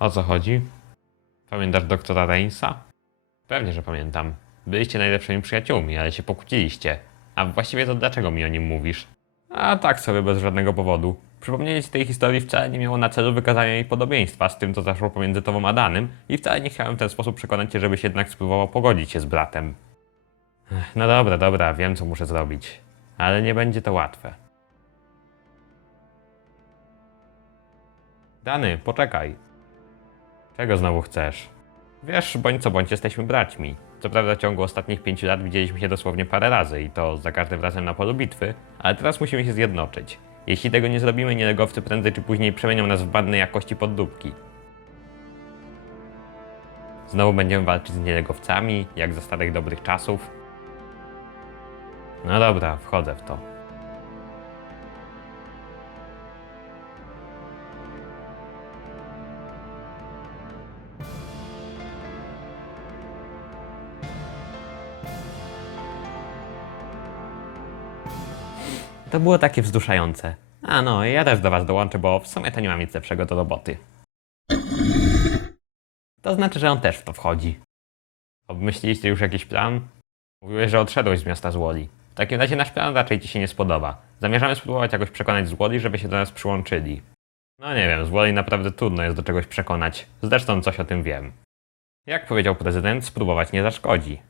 O co chodzi? Pamiętasz doktora Reinsa? Pewnie, że pamiętam. Byliście najlepszymi przyjaciółmi, ale się pokłóciliście. A właściwie to dlaczego mi o nim mówisz? A tak sobie bez żadnego powodu. Przypomnienie ci tej historii wcale nie miało na celu wykazania jej podobieństwa z tym, co zaszło pomiędzy tobą a Danym i wcale nie chciałem w ten sposób przekonać cię, żebyś jednak spróbował pogodzić się z bratem. No dobra, dobra, wiem co muszę zrobić. Ale nie będzie to łatwe. Dany, poczekaj. Czego znowu chcesz? Wiesz, bądź co bądź jesteśmy braćmi. Co prawda w ciągu ostatnich pięciu lat widzieliśmy się dosłownie parę razy i to za każdym razem na polu bitwy, ale teraz musimy się zjednoczyć. Jeśli tego nie zrobimy, nielegowcy prędzej czy później przemienią nas w badnej jakości poddupki. Znowu będziemy walczyć z nielegowcami, jak za starych dobrych czasów. No dobra, wchodzę w to. To było takie wzruszające. A no, ja też do was dołączę, bo w sumie to nie mam nic lepszego do roboty. To znaczy, że on też w to wchodzi. Obmyśliliście już jakiś plan? Mówiłeś, że odszedłeś z miasta Złoli. W takim razie nasz plan raczej ci się nie spodoba. Zamierzamy spróbować jakoś przekonać Złoli, żeby się do nas przyłączyli. No nie wiem, Złoli naprawdę trudno jest do czegoś przekonać. Zresztą coś o tym wiem. Jak powiedział prezydent, spróbować nie zaszkodzi.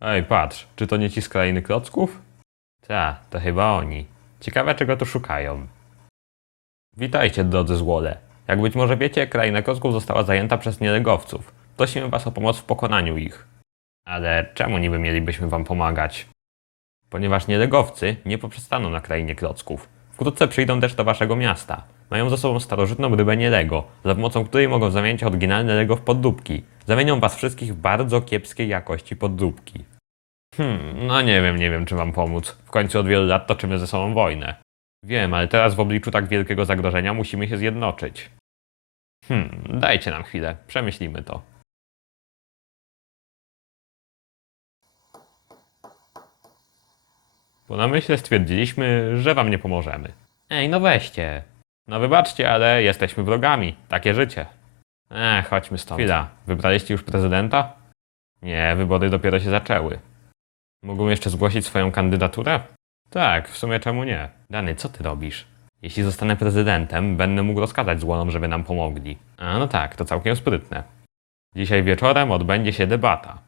Ej, patrz, czy to nie ci z krainy klocków? Ta, to chyba oni. Ciekawe, czego tu szukają. Witajcie, drodzy złole. Jak być może wiecie, kraina klocków została zajęta przez nielegowców. Prosimy was o pomoc w pokonaniu ich. Ale czemu niby mielibyśmy wam pomagać? Ponieważ nielegowcy nie poprzestaną na krainie klocków. Wkrótce przyjdą też do waszego miasta. Mają ze sobą starożytną rybę nielego, za pomocą której mogą zamieniać oryginalne lego w poddróbki. Zamienią was wszystkich w bardzo kiepskiej jakości poddróbki. Hmm, no nie wiem, nie wiem, czy wam pomóc. W końcu od wielu lat toczymy ze sobą wojnę. Wiem, ale teraz w obliczu tak wielkiego zagrożenia musimy się zjednoczyć. Hmm, dajcie nam chwilę, przemyślimy to. Po namyśle stwierdziliśmy, że wam nie pomożemy. Ej, no weźcie. No wybaczcie, ale jesteśmy wrogami. Takie życie. Ech, chodźmy stąd. Chwila, wybraliście już prezydenta? Nie, wybory dopiero się zaczęły. Mógłbym jeszcze zgłosić swoją kandydaturę? Tak, w sumie czemu nie? Dany, co ty robisz? Jeśli zostanę prezydentem, będę mógł rozkazać złonom, żeby nam pomogli. A no tak, to całkiem sprytne. Dzisiaj wieczorem odbędzie się debata.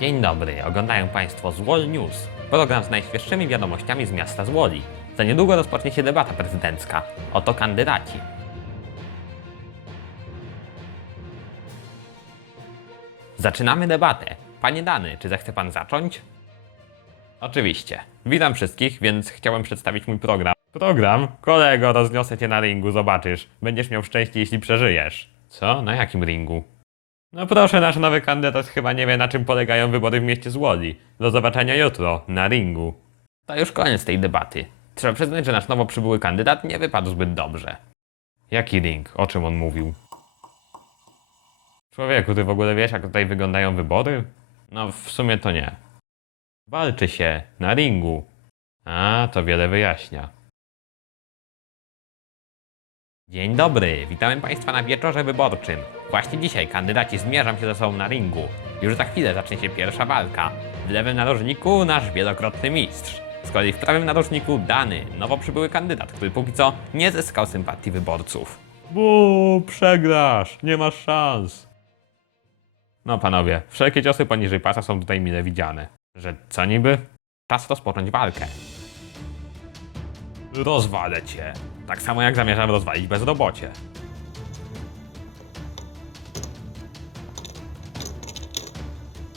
Dzień dobry, oglądają Państwo Złol News, program z najświeższymi wiadomościami z miasta Złoli. Za niedługo rozpocznie się debata prezydencka. Oto kandydaci. Zaczynamy debatę. Panie Dany, czy zechce Pan zacząć? Oczywiście. Witam wszystkich, więc chciałem przedstawić mój program. Program? Kolego, rozniosę cię na ringu, zobaczysz. Będziesz miał szczęście, jeśli przeżyjesz. Co? Na jakim ringu? No proszę, nasz nowy kandydat chyba nie wie, na czym polegają wybory w mieście Złoli. Do zobaczenia jutro, na ringu. To już koniec tej debaty. Trzeba przyznać, że nasz nowo przybyły kandydat nie wypadł zbyt dobrze. Jaki ring? O czym on mówił? Człowieku, ty w ogóle wiesz, jak tutaj wyglądają wybory? No, w sumie to nie. Walczy się na ringu. A, to wiele wyjaśnia. Dzień dobry, witamy Państwa na wieczorze wyborczym. Właśnie dzisiaj kandydaci zmierzą się ze sobą na ringu. Już za chwilę zacznie się pierwsza walka. W lewym narożniku nasz wielokrotny mistrz. Z kolei w prawym narożniku Dany, nowo przybyły kandydat, który póki co nie zyskał sympatii wyborców. Bu, przegrasz, nie masz szans. No panowie, wszelkie ciosy poniżej pasa są tutaj mile widziane. Że co niby? Czas rozpocząć walkę. Rozwalę cię. Tak samo jak zamierzam rozwalić bezrobocie.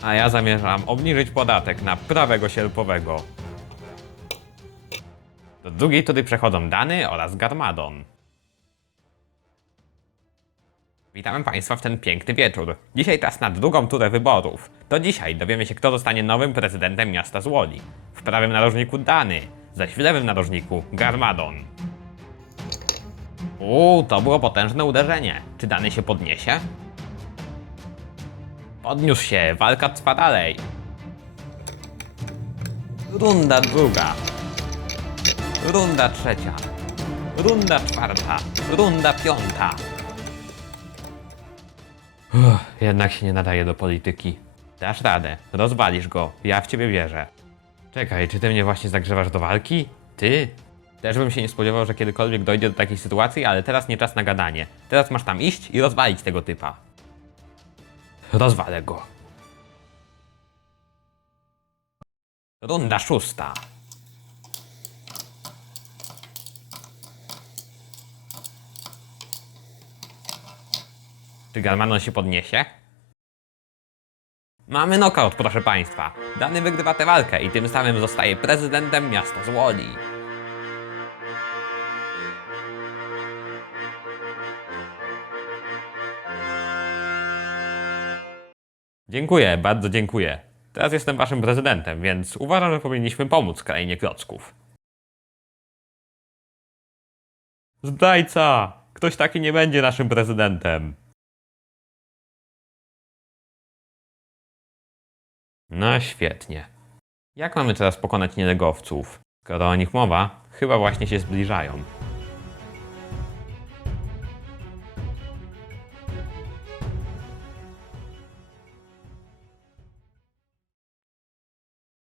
A ja zamierzam obniżyć podatek na prawego sierpowego. Do drugiej tury przechodzą Dany oraz Garmadon. Witamy Państwa w ten piękny wieczór. Dzisiaj czas na drugą turę wyborów. To dzisiaj dowiemy się, kto zostanie nowym prezydentem miasta Złoli. W prawym narożniku Dany, zaś w lewym narożniku Garmadon. Uuu, to było potężne uderzenie. Czy dany się podniesie? Podniósł się, walka trwa dalej. Runda druga. Runda trzecia. Runda czwarta. Runda piąta. Uff, jednak się nie nadaje do polityki. Dasz radę, rozwalisz go, ja w ciebie wierzę. Czekaj, czy ty mnie właśnie zagrzewasz do walki? Ty? Też bym się nie spodziewał, że kiedykolwiek dojdzie do takiej sytuacji, ale teraz nie czas na gadanie. Teraz masz tam iść i rozwalić tego typa. Rozwalę go. Runda szósta. Czy Garmanon się podniesie? Mamy knockout, proszę państwa. Dany wygrywa tę walkę i tym samym zostaje prezydentem miasta Złoli. Dziękuję, bardzo dziękuję. Teraz jestem waszym prezydentem, więc uważam, że powinniśmy pomóc krainie klocków. Zdrajca! Ktoś taki nie będzie naszym prezydentem. No świetnie. Jak mamy teraz pokonać nielegowców? Skoro o nich mowa, chyba właśnie się zbliżają.